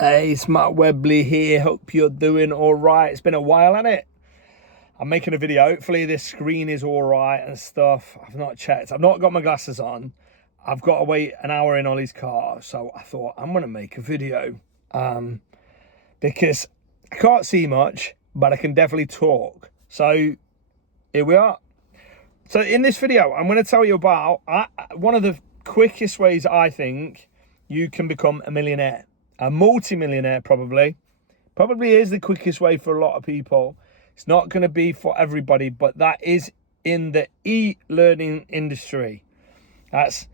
Hey, it's Matt Webley here. Hope you're doing all right. It's been a while, hasn't it? I'm making a video. Hopefully this screen is all right and stuff. I've not checked. I've not got my glasses on. I've got to wait an hour in Ollie's car. So I thought I'm going to make a video because I can't see much, but I can definitely talk. So here we are. So in this video, I'm going to tell you about one of the quickest ways I think you can become a millionaire. A multi-millionaire probably is the quickest way for a lot of people. It's not going to be for everybody, but that is in the e-learning industry. That's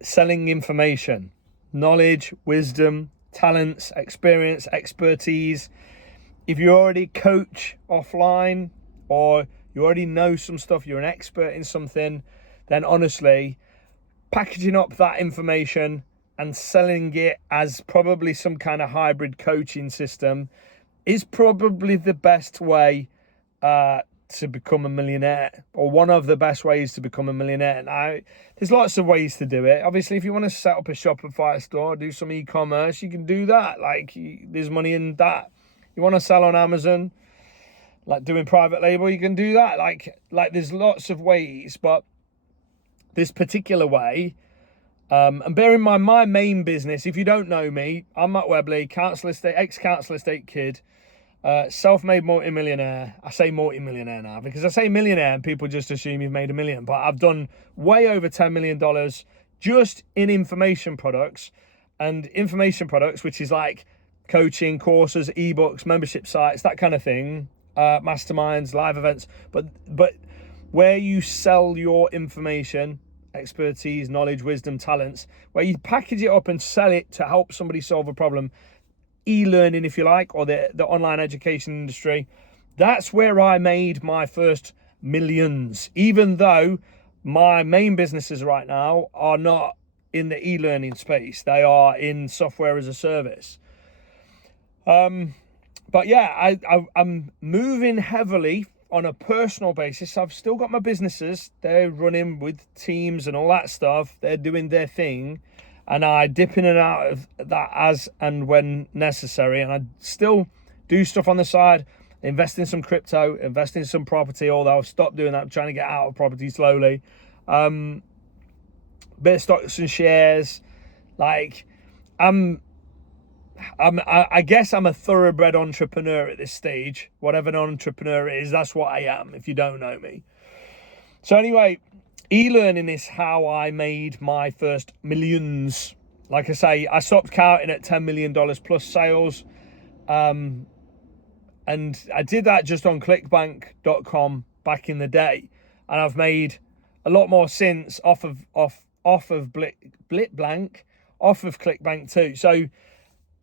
selling information, knowledge, wisdom, talents, experience, expertise. If you already coach offline or you already know some stuff, you're an expert in something, then honestly, packaging up that information and selling it as probably some kind of hybrid coaching system is probably the best way to become a millionaire, or one of the best ways to become a millionaire. Now, there's lots of ways to do it. Obviously, if you want to set up a Shopify store, do some e-commerce, you can do that. There's money in that. You want to sell on Amazon, like doing private label, you can do that. Like there's lots of ways, but this particular way, and bear in mind, my main business, if you don't know me, I'm Matt Webley, ex-council estate kid, self-made multi-millionaire. I say multi-millionaire now because I say millionaire and people just assume you've made $1 million. But I've done way over $10 million just in information products, which is like coaching, courses, ebooks, membership sites, that kind of thing, masterminds, live events. But where you sell your information, expertise, knowledge, wisdom, talents, where you package it up and sell it to help somebody solve a problem, e-learning if you like, or the online education industry. That's where I made my first millions, even though my main businesses right now are not in the e-learning space. They are in software as a service. But yeah, I'm moving heavily on a personal basis. I've still got my businesses. They're running with teams and all that stuff. They're doing their thing. And I dip in and out of that as and when necessary. And I still do stuff on the side, invest in some crypto, invest in some property, although I've stopped doing that. I'm trying to get out of property slowly. Bit of stocks and shares. I guess I'm a thoroughbred entrepreneur at this stage. Whatever an entrepreneur is, that's what I am, if you don't know me. So anyway, e-learning is how I made my first millions. Like I say, I stopped counting at $10 million plus sales. And I did that just on clickbank.com back in the day. And I've made a lot more since off of Clickbank too.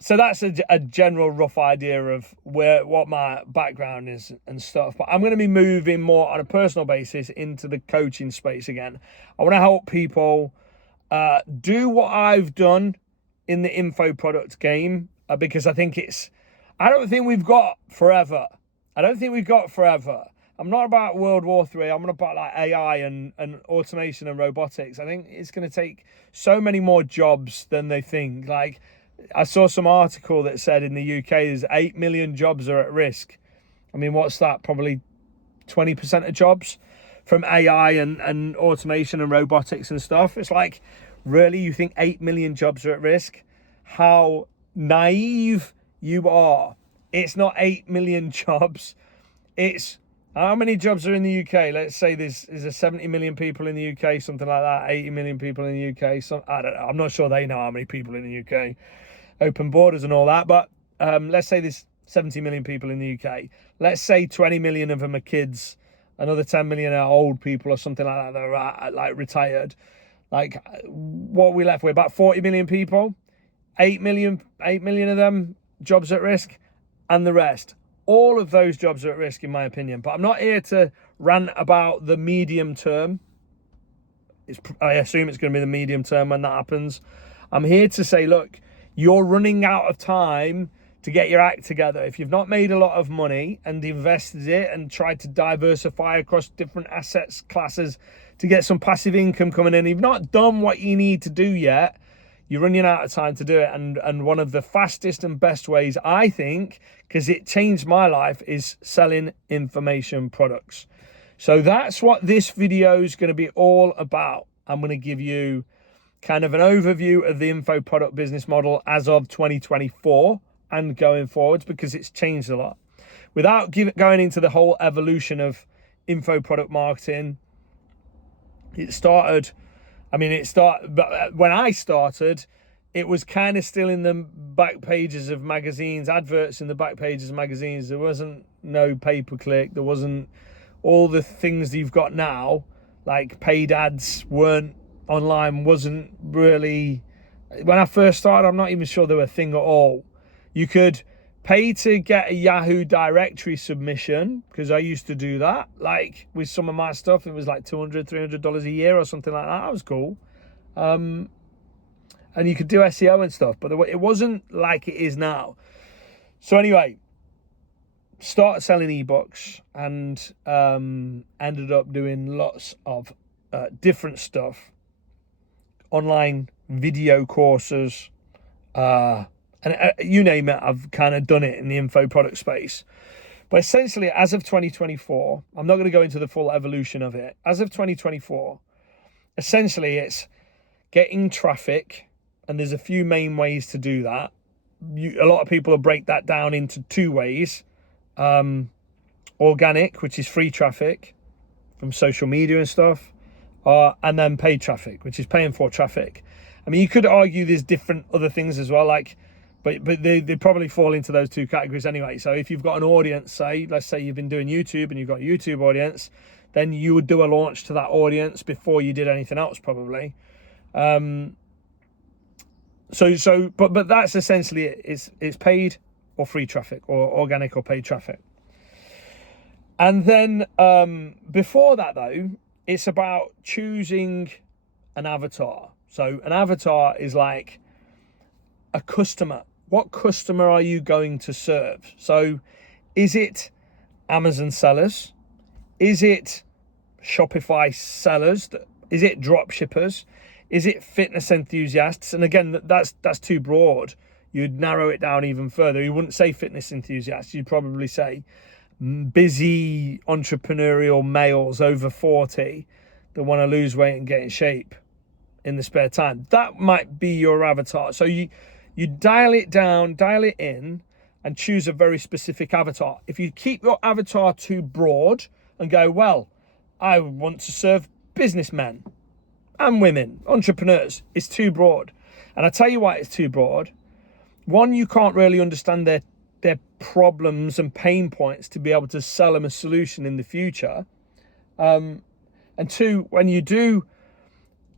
So that's a general rough idea of what my background is and stuff. But I'm going to be moving more on a personal basis into the coaching space again. I want to help people do what I've done in the info product game because I don't think we've got forever. I'm not about World War III. I'm about like AI and automation and robotics. I think it's going to take so many more jobs than they think. I saw some article that said in the UK there's 8 million jobs are at risk. I mean, what's that? Probably 20% of jobs from AI and automation and robotics and stuff. It's like, really? You think 8 million jobs are at risk? How naive you are. It's not 8 million jobs. It's how many jobs are in the UK? Let's say there's 70 million people in the UK, something like that. 80 million people in the UK. I don't know. I'm not sure they know how many people in the UK. Open borders and all that, but let's say there's 70 million people in the UK. Let's say 20 million of them are kids, another 10 million are old people or something like that that are like retired. What are we left with? About 40 million people. 8 million of them jobs at risk, and the rest. All of those jobs are at risk, in my opinion. But I'm not here to rant about the medium term. I assume it's going to be the medium term when that happens. I'm here to say, look, you're running out of time to get your act together. If you've not made a lot of money and invested it and tried to diversify across different assets classes to get some passive income coming in, you've not done what you need to do yet, you're running out of time to do it. And one of the fastest and best ways, I think, because it changed my life, is selling information products. So that's what this video is going to be all about. I'm going to give you kind of an overview of the info product business model as of 2024 and going forwards, because it's changed a lot. Without going into the whole evolution of info product marketing, when I started, it was kind of still in the back pages of magazines, adverts in the back pages of magazines. There wasn't no pay-per-click. There wasn't all the things that you've got now, like paid ads wasn't really, when I first started, I'm not even sure they were a thing at all. You could pay to get a Yahoo directory submission, because I used to do that. Like with some of my stuff, it was like $200, $300 a year or something like that. That was cool. And you could do SEO and stuff, but it wasn't like it is now. So anyway, started selling ebooks and ended up doing lots of different stuff, online video courses, and you name it, I've kind of done it in the info product space. But essentially, as of 2024, I'm not going to go into the full evolution of it. As of 2024, essentially it's getting traffic, and there's a few main ways to do that. A lot of people will break that down into two ways. Organic, which is free traffic from social media and stuff, and then paid traffic, which is paying for traffic. I mean, you could argue there's different other things as well, but they probably fall into those two categories anyway. So if you've got an audience, let's say you've been doing YouTube and you've got a YouTube audience, then you would do a launch to that audience before you did anything else, probably. But that's essentially it. It's paid or free traffic, or organic or paid traffic. And then before that, though, it's about choosing an avatar. So an avatar is like a customer. What customer are you going to serve? So is it Amazon sellers? Is it Shopify sellers? Is it drop shippers? Is it fitness enthusiasts? And again, that's too broad. You'd narrow it down even further. You wouldn't say fitness enthusiasts. You'd probably say busy entrepreneurial males over 40 that want to lose weight and get in shape in the spare time. That might be your avatar. So you dial it down, dial it in, and choose a very specific avatar. If you keep your avatar too broad and go, well, I want to serve businessmen and women, entrepreneurs, it's too broad. And I tell you why it's too broad. One, you can't really understand their problems and pain points to be able to sell them a solution in the future. And two, when you do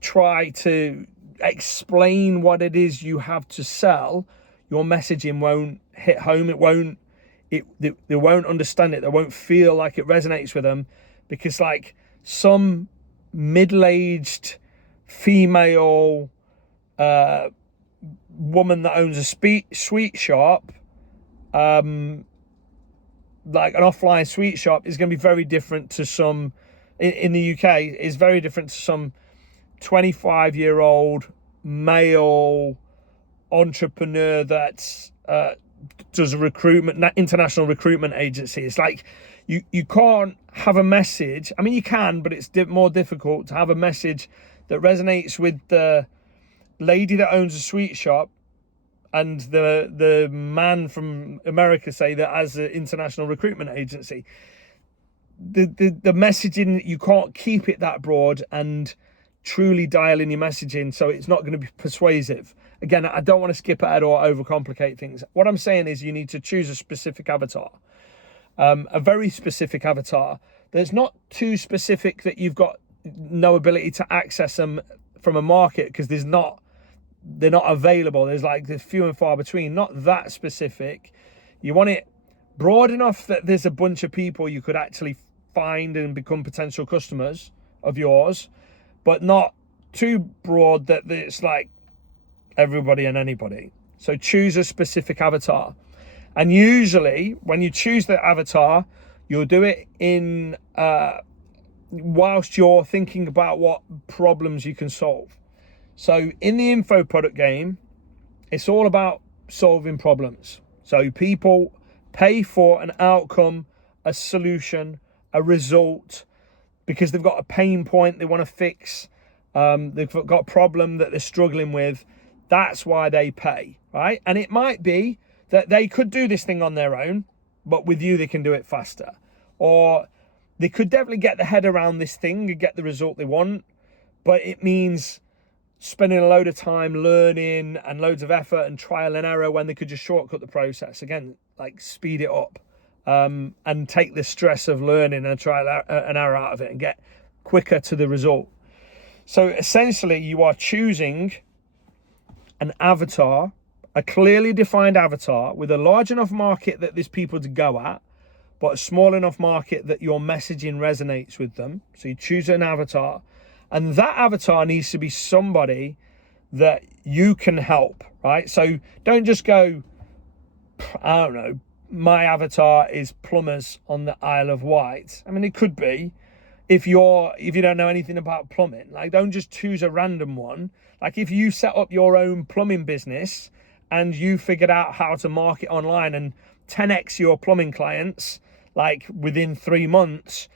try to explain what it is you have to sell, your messaging won't hit home. They won't understand it. They won't feel like it resonates with them, because like some middle-aged female woman that owns a sweet shop, like an offline sweet shop, is going to be very different to some, in the UK, is very different to some 25-year-old male entrepreneur that does a international recruitment agency. It's like you can't have a message. I mean, you can, but it's more difficult to have a message that resonates with the lady that owns a sweet shop and the man from America, say, that has an international recruitment agency. The messaging, you can't keep it that broad and truly dial in your messaging, so it's not going to be persuasive. Again, I don't want to skip ahead or overcomplicate things. What I'm saying is you need to choose a specific avatar, a very specific avatar that's not too specific that you've got no ability to access them from a market, because they're not available. There's few and far between. Not that specific. You want it broad enough that there's a bunch of people you could actually find and become potential customers of yours, but not too broad that it's like everybody and anybody. So choose a specific avatar. And usually when you choose the avatar, you'll do it in whilst you're thinking about what problems you can solve. So in the info product game, it's all about solving problems. So people pay for an outcome, a solution, a result, because they've got a pain point they want to fix. They've got a problem that they're struggling with. That's why they pay, right? And it might be that they could do this thing on their own, but with you, they can do it faster. Or they could definitely get their head around this thing and get the result they want, but it means spending a load of time learning and loads of effort and trial and error when they could just shortcut the process. Again, like speed it up, and take the stress of learning and trial and error out of it and get quicker to the result. So essentially, you are choosing an avatar, a clearly defined avatar with a large enough market that there's people to go at, but a small enough market that your messaging resonates with them. So you choose an avatar, and that avatar needs to be somebody that you can help, right? So don't just go, I don't know, my avatar is plumbers on the Isle of Wight. I mean, it could be, if you don't know anything about plumbing. Like, don't just choose a random one. Like, if you set up your own plumbing business and you figured out how to market online and 10x your plumbing clients, like within 3 months,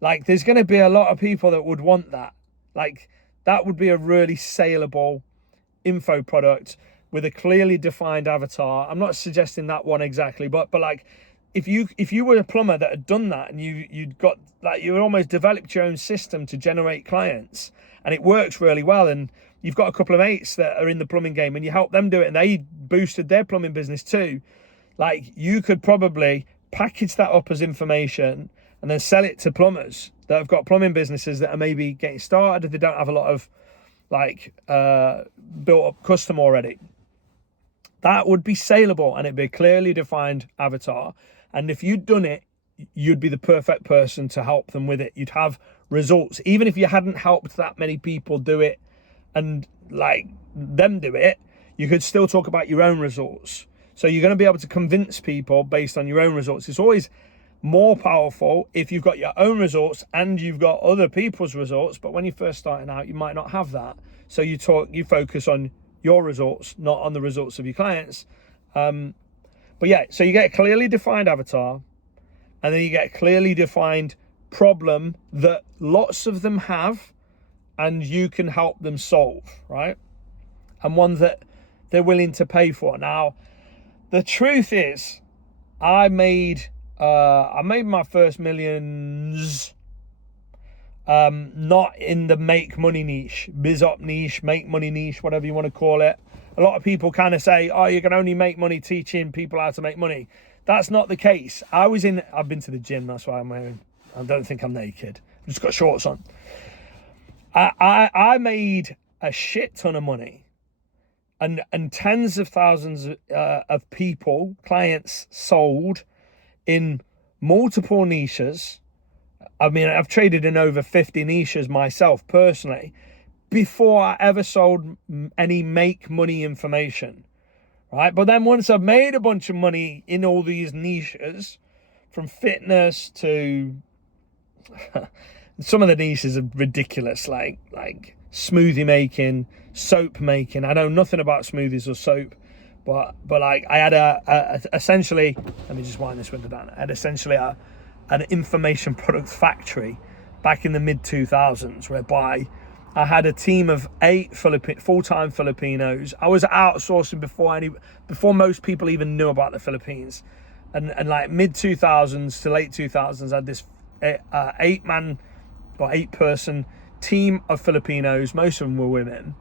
like there's going to be a lot of people that would want that. Like, that would be a really saleable info product with a clearly defined avatar. I'm not suggesting that one exactly, but like, if you were a plumber that had done that and you'd got, like, you almost developed your own system to generate clients and it works really well, and you've got a couple of mates that are in the plumbing game and you help them do it and they boosted their plumbing business too, like, you could probably package that up as information and then sell it to plumbers that have got plumbing businesses that are maybe getting started if they don't have a lot of like built up custom already. That would be saleable and it'd be a clearly defined avatar. And if you'd done it, you'd be the perfect person to help them with it. You'd have results. Even if you hadn't helped that many people do it and like them do it, you could still talk about your own results. So you're going to be able to convince people based on your own results. It's always more powerful if you've got your own results and you've got other people's results. But when you're first starting out, you might not have that. So you focus on your results, not on the results of your clients. But yeah, so you get a clearly defined avatar, and then you get a clearly defined problem that lots of them have and you can help them solve, right? And one that they're willing to pay for. Now, the truth is, I made my first millions not in the make money niche, biz op niche, make money niche, whatever you want to call it. A lot of people kind of say, oh, you can only make money teaching people how to make money. That's not the case. I've been to the gym, that's why I'm wearing, I don't think I'm naked. I've just got shorts on. I made a shit ton of money, and tens of thousands of people, clients sold in multiple niches. I mean, I've traded in over 50 niches myself personally before I ever sold any make money information, right? But then once I've made a bunch of money in all these niches, from fitness to some of the niches are ridiculous, like smoothie making, soap making. I know nothing about smoothies or soap, but like I had essentially, let me just wind this window down. I had essentially an information product factory back in the mid 2000s, whereby I had a team of 8 full-time Filipinos. I was outsourcing before most people even knew about the Philippines, and like mid 2000s to late 2000s, I had this 8-person team of Filipinos. Most of them were women,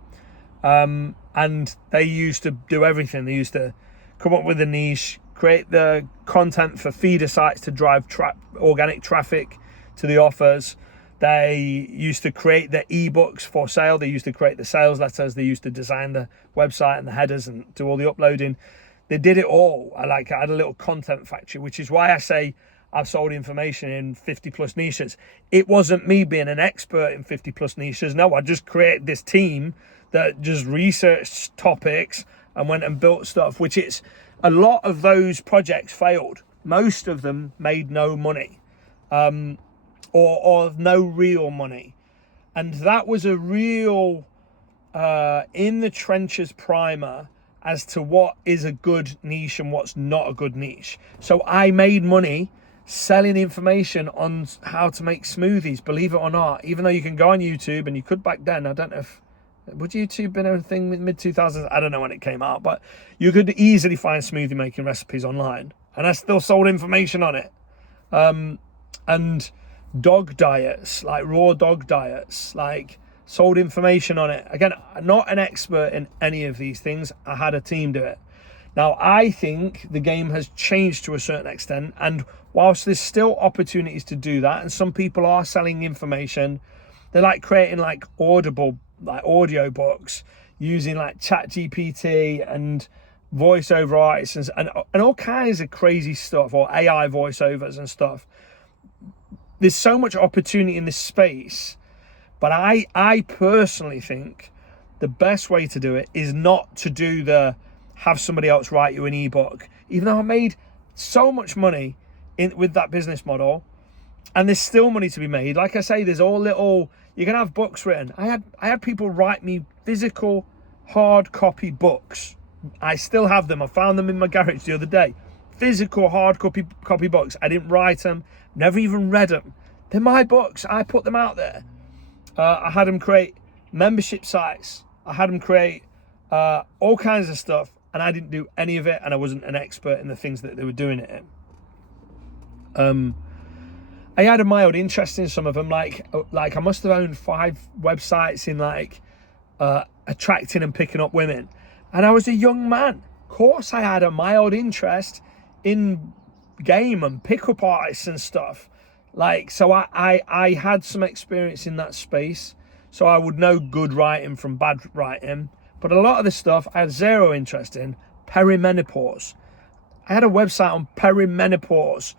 and they used to do everything. They used to come up with a niche, create the content for feeder sites to drive organic traffic to the offers. They used to create the ebooks for sale. They used to create the sales letters. They used to design the website and the headers and do all the uploading. They did it all. I had a little content factory, which is why I say I've sold information in 50 plus niches. It wasn't me being an expert in 50 plus niches. No, I just created this team that just researched topics and went and built stuff, which it's, a lot of those projects failed. Most of them made no money, or no real money. And that was a real in the trenches primer as to what is a good niche and what's not a good niche. So I made money selling information on how to make smoothies, believe it or not, even though you can go on YouTube, and you could back then. I don't know if, would YouTube been a thing in mid-2000s? I don't know when it came out, but you could easily find smoothie making recipes online, and I still sold information on it. And dog diets, like raw dog diets, like sold information on it. Again, not an expert in any of these things. I had a team do it. Now, I think the game has changed to a certain extent, and whilst there's still opportunities to do that, and some people are selling information, they're like creating like Audible, like audio books, using like ChatGPT and voiceover artists and all kinds of crazy stuff, or AI voiceovers and stuff. There's so much opportunity in this space, but I personally think the best way to do it is not to do the have somebody else write you an ebook. Even though I made so much money with that business model, and there's still money to be made. Like I say, there's all little, you can have books written. I had people write me physical hard copy books. I still have them. I found them in my garage the other day. Physical hard copy books. I didn't write them, never even read them. They're my books. I put them out there. I had them create membership sites. I had them create all kinds of stuff, and I didn't do any of it, and I wasn't an expert in the things that they were doing it in. I had a mild interest in some of them, like I must have owned 5 websites in like attracting and picking up women, and I was a young man. Of course, I had a mild interest in game and pickup artists and stuff. Like, so I had some experience in that space, so I would know good writing from bad writing. But a lot of the stuff I had zero interest in. Perimenopause. I had a website on perimenopause.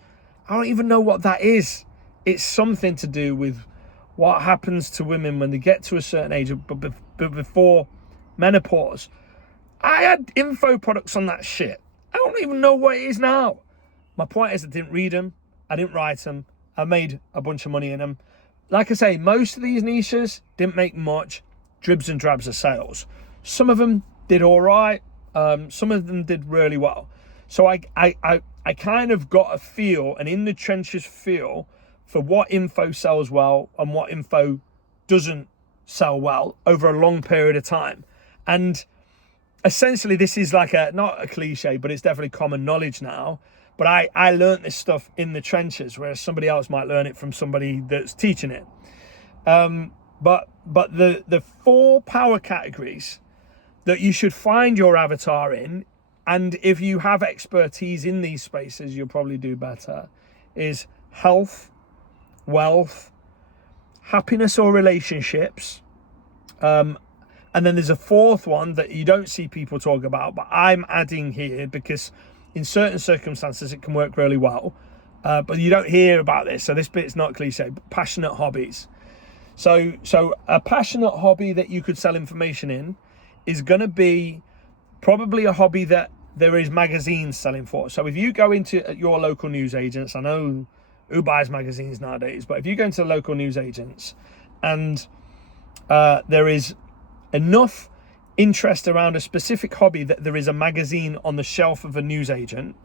I don't even know what that is. It's something to do with what happens to women when they get to a certain age, but before menopause. I had info products on that shit. I don't even know what it is now. My point is, I didn't read them. I didn't write them. I made a bunch of money in them. Like I say, most of these niches didn't make much, dribs and drabs of sales. Some of them did all right. Some of them did really well. So I kind of got a feel, an in the trenches feel, for what info sells well and what info doesn't sell well over a long period of time. And essentially, this is like not a cliche, but it's definitely common knowledge now. But I learned this stuff in the trenches, whereas somebody else might learn it from somebody that's teaching it. But the 4 power categories that you should find your avatar in, and if you have expertise in these spaces, you'll probably do better, is health, wealth, happiness or relationships. And then there's a 4th one that you don't see people talk about, but I'm adding here because in certain circumstances it can work really well. But you don't hear about this, so this bit's not cliche, but passionate hobbies. So a passionate hobby that you could sell information in is going to be probably a hobby that there is magazines selling for. So if you go into your local newsagents, I know who buys magazines nowadays, but if you go into local newsagents and there is enough interest around a specific hobby that there is a magazine on the shelf of a newsagent,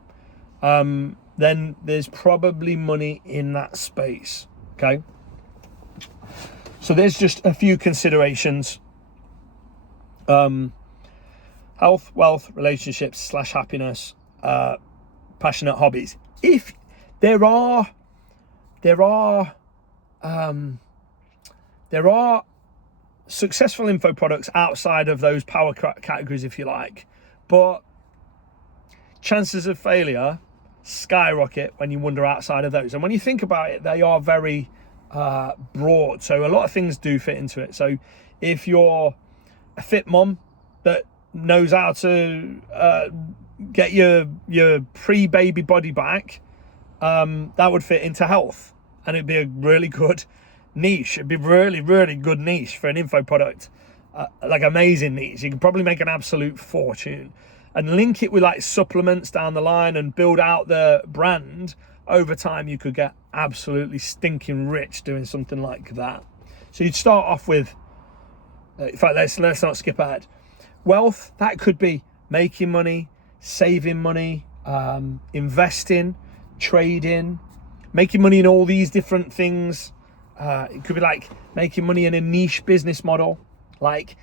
then there's probably money in that space. Okay, so there's just a few considerations. Health, wealth, relationships / happiness, passionate hobbies. If there are successful info products outside of those power categories, if you like, but chances of failure skyrocket when you wander outside of those. And when you think about it, they are very broad. So a lot of things do fit into it. So if you're a fit mom that knows how to get your pre-baby body back, that would fit into health, and it'd be a really good niche. It'd be really, really good niche for an info product, like amazing niche. You could probably make an absolute fortune and link it with like supplements down the line and build out the brand over time. You could get absolutely stinking rich doing something like that. So you'd start off with In fact, let's not skip ahead. Wealth, that could be making money, saving money, investing, trading, making money in all these different things. It could be like making money in a niche business model, like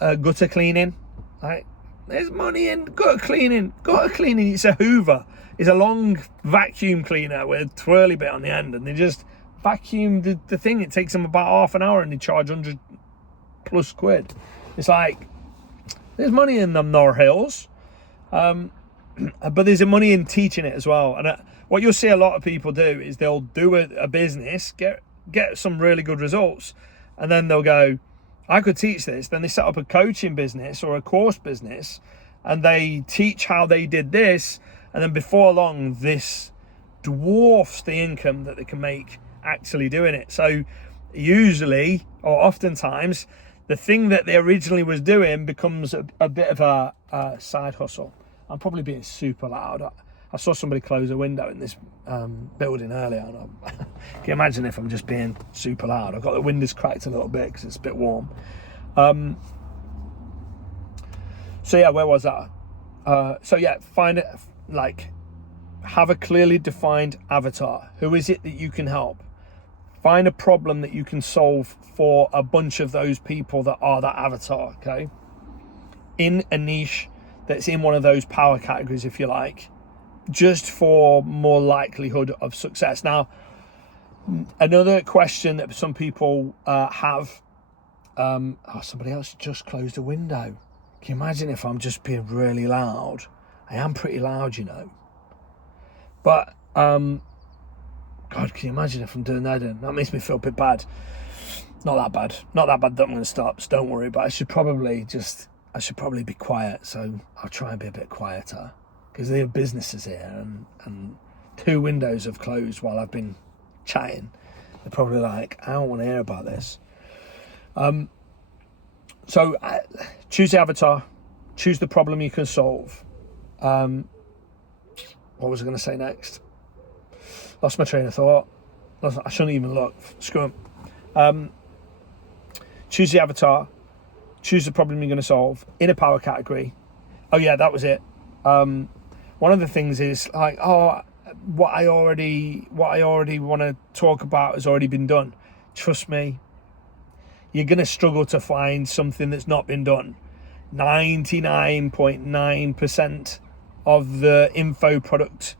gutter cleaning. Like, there's money in gutter cleaning. Gutter cleaning, it's a Hoover. It's a long vacuum cleaner with a twirly bit on the end, and they just vacuum the thing. It takes them about half an hour, and they charge 100+ quid. It's like, there's money in them Nor Hills, but there's money in teaching it as well. And what you'll see a lot of people do is they'll do a business, get some really good results, and then they'll go, I could teach this. Then they set up a coaching business or a course business, and they teach how they did this, and then before long this dwarfs the income that they can make actually doing it. So usually, or oftentimes, the thing that they originally was doing becomes a bit of a side hustle. I'm probably being super loud. I saw somebody close a window in this building earlier, and can you imagine if I'm just being super loud? I've got the windows cracked a little bit because it's a bit warm. So yeah, where was that? So yeah, find it, like, have a clearly defined avatar. Who is it that you can help? Find a problem that you can solve for a bunch of those people that are that avatar, okay? In a niche that's in one of those power categories, if you like, just for more likelihood of success. Now, another question that some people have, somebody else just closed a window. Can you imagine if I'm just being really loud? I am pretty loud, you know. But, God, can you imagine if I'm doing that? And that makes me feel a bit bad. Not that bad that I'm going to stop, so don't worry. But I should probably be quiet, so I'll try and be a bit quieter, because there are businesses here, and 2 windows have closed while I've been chatting. They're probably like, I don't want to hear about this. So choose the avatar, choose the problem you can solve. What was I going to say next? Lost my train of thought. I shouldn't even look. Screw them. Choose the avatar, choose the problem you're going to solve in a power category. Oh yeah, that was it. One of the things is like, what I already want to talk about has already been done. Trust me, you're going to struggle to find something that's not been done. 99.9% of the info product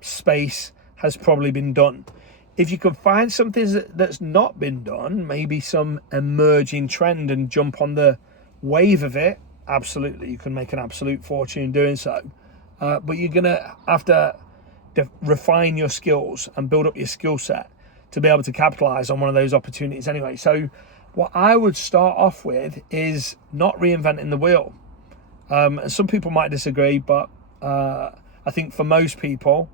space has probably been done. If you can find something that's not been done, maybe some emerging trend, and jump on the wave of it, absolutely, you can make an absolute fortune doing so. But you're going to have to refine your skills and build up your skill set to be able to capitalize on one of those opportunities anyway. So what I would start off with is not reinventing the wheel. Some people might disagree, but I think for most people,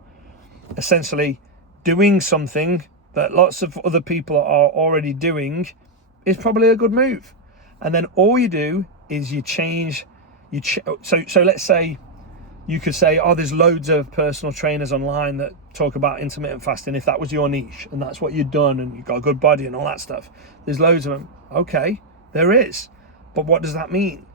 essentially doing something that lots of other people are already doing is probably a good move. And then all you do is you change. So let's say you could say, there's loads of personal trainers online that talk about intermittent fasting. If that was your niche and that's what you'd done and you've got a good body and all that stuff, there's loads of them. Okay, there is. But what does that mean?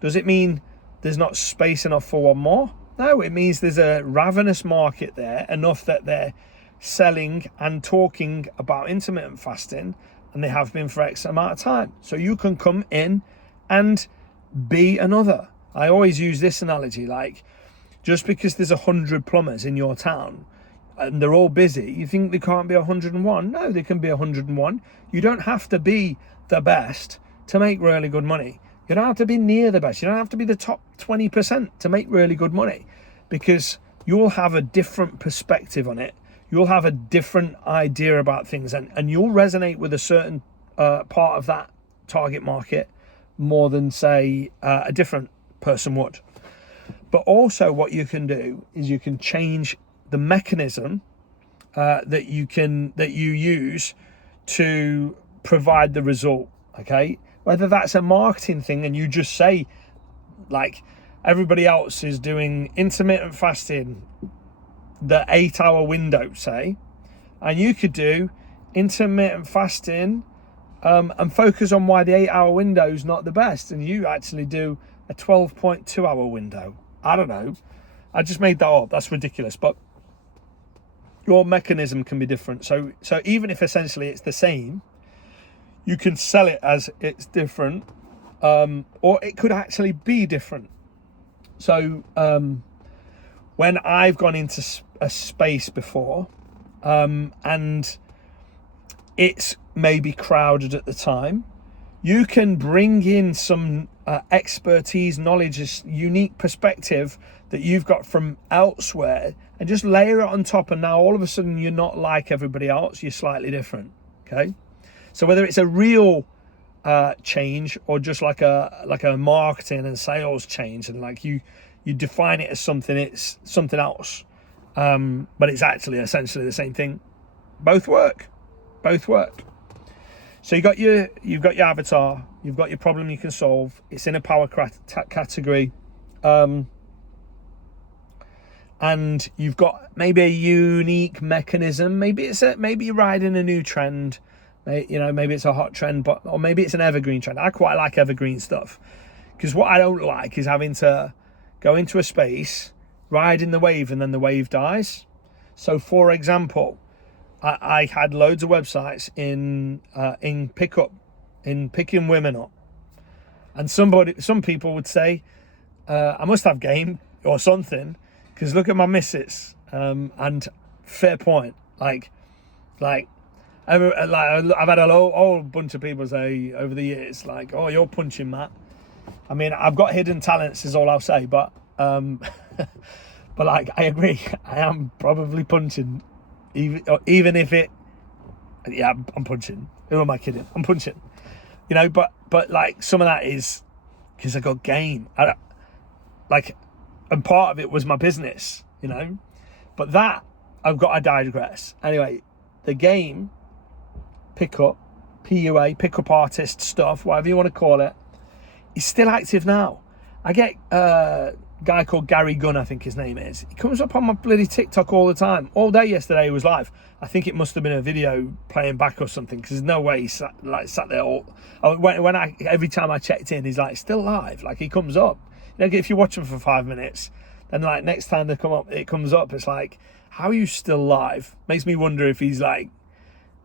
Does it mean there's not space enough for one more? No, it means there's a ravenous market there, enough that they're selling and talking about intermittent fasting, and they have been for X amount of time. So you can come in and be another. I always use this analogy, like, just because there's 100 plumbers in your town and they're all busy, you think there can't be 101? No, there can be 101. You don't have to be the best to make really good money. You don't have to be near the best. You don't have to be the top 20% to make really good money, because you'll have a different perspective on it. You'll have a different idea about things, and you'll resonate with a certain part of that target market more than, say, a different person would. But also what you can do is you can change the mechanism that you use to provide the result, okay? Whether that's a marketing thing and you just say, like, everybody else is doing intermittent fasting, the 8-hour window, say, and you could do intermittent fasting and focus on why the 8-hour window is not the best, and you actually do a 12.2 hour window. I don't know. I just made that up. That's ridiculous. But your mechanism can be different. So even if essentially it's the same, you can sell it as it's different, or it could actually be different. So when I've gone into a space before, and it's maybe crowded at the time, you can bring in some expertise, knowledge, a unique perspective that you've got from elsewhere, and just layer it on top, and now all of a sudden you're not like everybody else, you're slightly different. Okay, so whether it's a real change or just like a marketing and sales change, and like you define it as something, it's something else, but it's actually essentially the same thing. Both work. So you've got your avatar, you've got your problem you can solve. It's in a power category, and you've got maybe a unique mechanism. Maybe you're riding a new trend. Maybe it's a hot trend, or maybe it's an evergreen trend. I quite like evergreen stuff, because what I don't like is having to go into a space, ride in the wave, and then the wave dies. So, for example, I had loads of websites in picking women up, and some people would say I must have game or something, because look at my misses, and fair point. Like I've had a whole bunch of people say over the years, like, "Oh, you're punching, Matt." I mean, I've got hidden talents, is all I'll say, but like, I agree, I am probably punching. Even if it, yeah, I'm punching. Who am I kidding? I'm punching. But like, some of that is because I got game. And part of it was my business, But that, I've got to digress. Anyway, the game, pickup artist stuff, whatever you want to call it, is still active now. I get guy called Gary Gunn, I think his name is. He comes up on my bloody TikTok all the time. All day yesterday he was live. I think it must have been a video playing back or something, because there's no way he sat there every time I checked in, he's like still live. Like, he comes up. If you watch him for 5 minutes, then like next time they come up, it comes up. It's like, how are you still live? Makes me wonder if he's like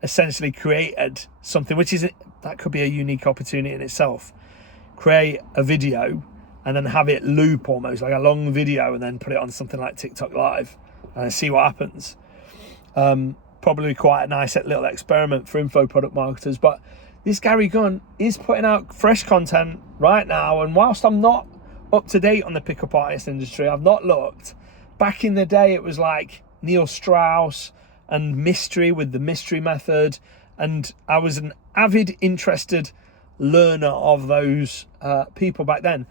essentially created something, that could be a unique opportunity in itself. Create a video and then have it loop, almost like a long video, and then put it on something like TikTok Live and see what happens. Probably quite a nice little experiment for info product marketers. But this Gary Gunn is putting out fresh content right now, and whilst I'm not up to date on the pickup artist industry, I've not looked. Back in the day, it was like Neil Strauss and mystery with the mystery method, and I was an avid, interested learner of those people back then.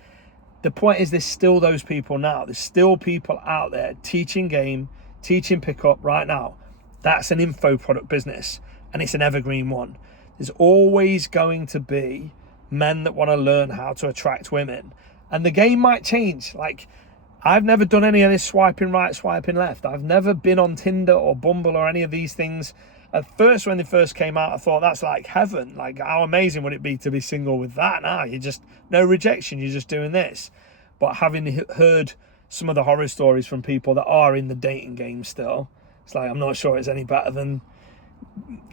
The point is, there's still those people now. There's still people out there teaching game, teaching pickup right now. That's an info product business, and it's an evergreen one. There's always going to be men that want to learn how to attract women, and the game might change. Like, I've never done any of this swiping right, swiping left. I've never been on Tinder or Bumble or any of these things. At first, when they first came out, I thought that's like heaven. Like, how amazing would it be to be single with that now? You just, no rejection, you're just doing this. But having heard some of the horror stories from people that are in the dating game still, it's like, I'm not sure it's any better than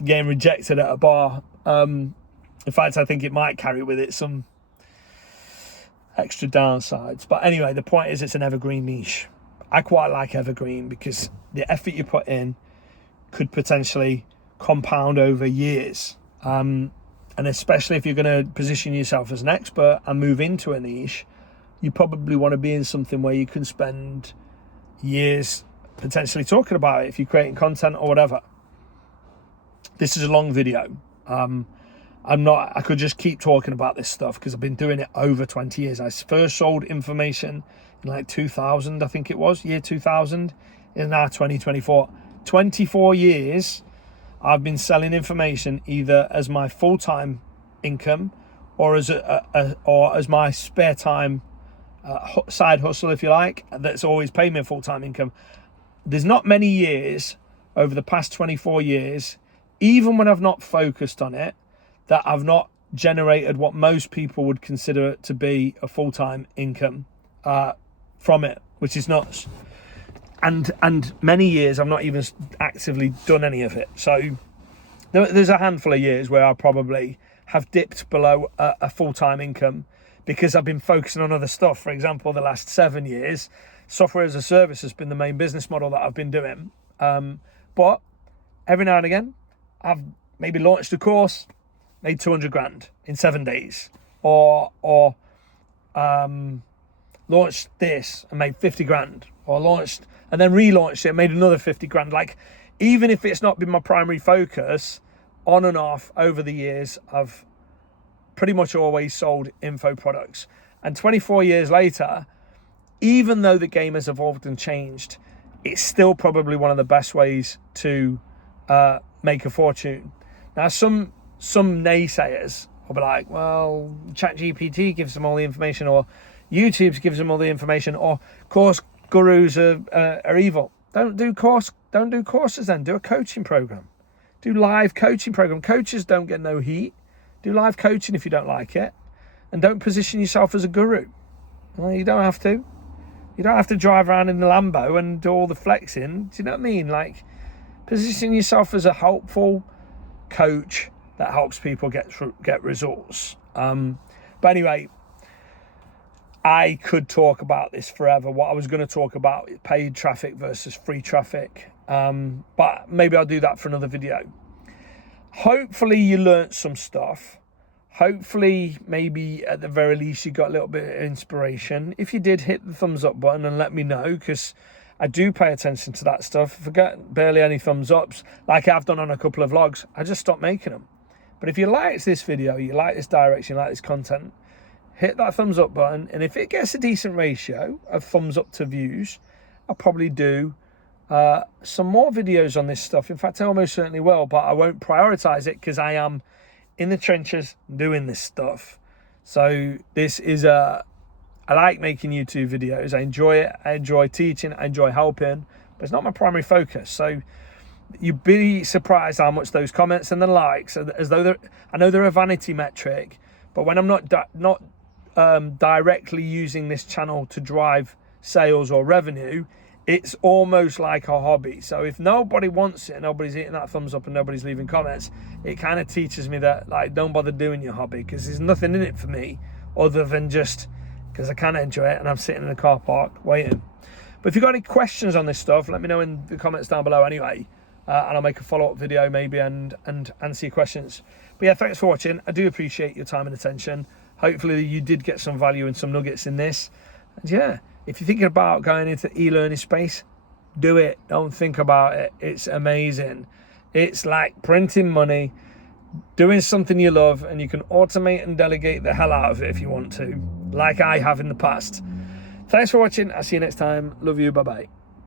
getting rejected at a bar. In fact, I think it might carry with it some extra downsides. But anyway, the point is, it's an evergreen niche. I quite like evergreen because the effort you put in could potentially compound over years, and especially if you're going to position yourself as an expert and move into a niche, you probably want to be in something where you can spend years potentially talking about it if you're creating content or whatever. This is a long video. I could just keep talking about this stuff because I've been doing it over 20 years. I first sold information in like 2000, I think it was, year 2000. It's now 2024. 24 years I've been selling information either as my full-time income or as my spare time side hustle, if you like, that's always paid me a full-time income. There's not many years over the past 24 years, even when I've not focused on it, that I've not generated what most people would consider to be a full-time income from it, which is nuts. And many years I've not even actively done any of it. So there's a handful of years where I probably have dipped below a full-time income because I've been focusing on other stuff. For example, the last 7 years, software as a service has been the main business model that I've been doing. But every now and again, I've maybe launched a course, made 200 grand in 7 days, or launched this and made 50 grand, or launched and then relaunched it and made another 50 grand. Like, even if it's not been my primary focus, on and off over the years, I've pretty much always sold info products. And 24 years later, even though the game has evolved and changed, it's still probably one of the best ways to make a fortune. Now, some naysayers will be like, well, ChatGPT gives them all the information, or YouTube gives them all the information, or course gurus are evil. Don't do courses then. Do a coaching program. Do live coaching program. Coaches don't get no heat. Do live coaching if you don't like it. And don't position yourself as a guru. Well, you don't have to. You don't have to drive around in the Lambo and do all the flexing. Do you know what I mean? Like, position yourself as a helpful coach that helps people get results. But anyway, I could talk about this forever. What I was going to talk about is paid traffic versus free traffic. But maybe I'll do that for another video. Hopefully you learnt some stuff. Hopefully, maybe at the very least, you got a little bit of inspiration. If you did, hit the thumbs up button and let me know, because I do pay attention to that stuff. If I get barely any thumbs ups, like I've done on a couple of vlogs, I just stopped making them. But if you liked this video, you like this direction, you like this content, hit that thumbs up button. And if it gets a decent ratio of thumbs up to views, I'll probably do some more videos on this stuff. In fact, I almost certainly will, but I won't prioritize it because I am in the trenches doing this stuff. So this is I like making YouTube videos. I enjoy it. I enjoy teaching. I enjoy helping, but it's not my primary focus. So you'd be surprised how much those comments and the likes, as though I know they're a vanity metric, but when I'm not directly using this channel to drive sales or revenue, it's almost like a hobby. So if nobody wants it, nobody's hitting that thumbs up and nobody's leaving comments, it kind of teaches me that, like, don't bother doing your hobby, because there's nothing in it for me other than just because I kind of enjoy it and I'm sitting in the car park waiting. But if you've got any questions on this stuff, let me know in the comments down below anyway, and I'll make a follow-up video maybe and answer your questions. But yeah, thanks for watching. I do appreciate your time and attention. Hopefully you did get some value and some nuggets in this. And yeah, if you're thinking about going into e-learning space, do it. Don't think about it. It's amazing. It's like printing money, doing something you love, and you can automate and delegate the hell out of it if you want to, like I have in the past. Thanks for watching. I'll see you next time. Love you. Bye-bye.